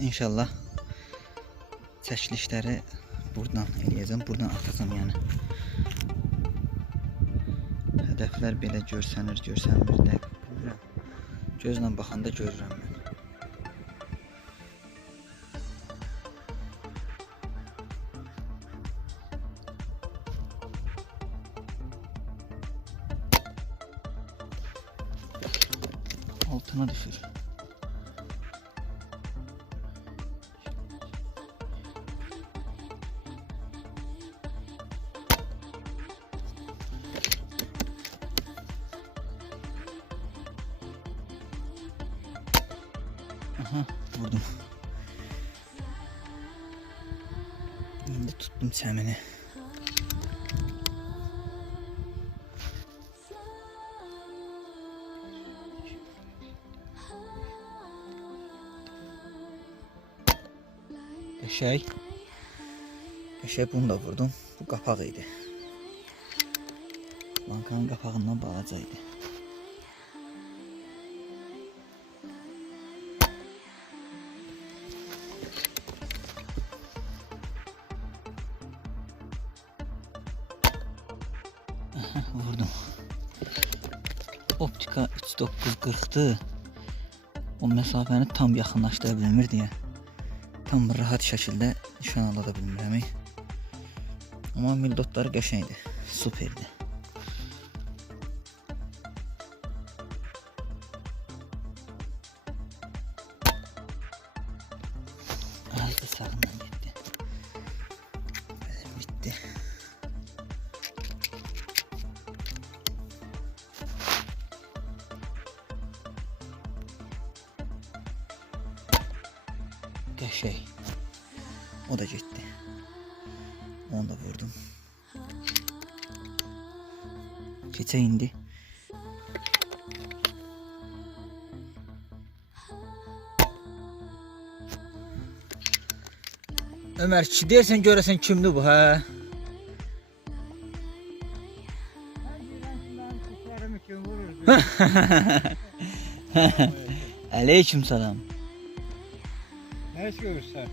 İnşallah çəkilişləri buradan eləyəcəm. Buradan atacağım yəni. Hədəflər belə görsənir, görsənmir də. Bilmirəm. Gözlə baxanda görürəm mən. Altına düşür. Aha, vurdum. Şimdi tuttum çəmini. Qəşəng bunu da vurdum. Bu qapaq idi. Bankanın qapağından balaca idi. Aha, vurdum. Optika 3940'tı. O mesafəni tam yaxınlaşdıra bilmir deyə. Tam rahat şəkildə nişan ala bilmirəm. Amma mildotları qəşəngdir, superdir. Az da sağından getdi. Bitdi. Qəşəng. O da getdi. Onu da vurdum. Keçə indi. Ömer, ki deyirsən görəsən kimdir bu, hə? Aleyküm salam. Ne iş görürsen?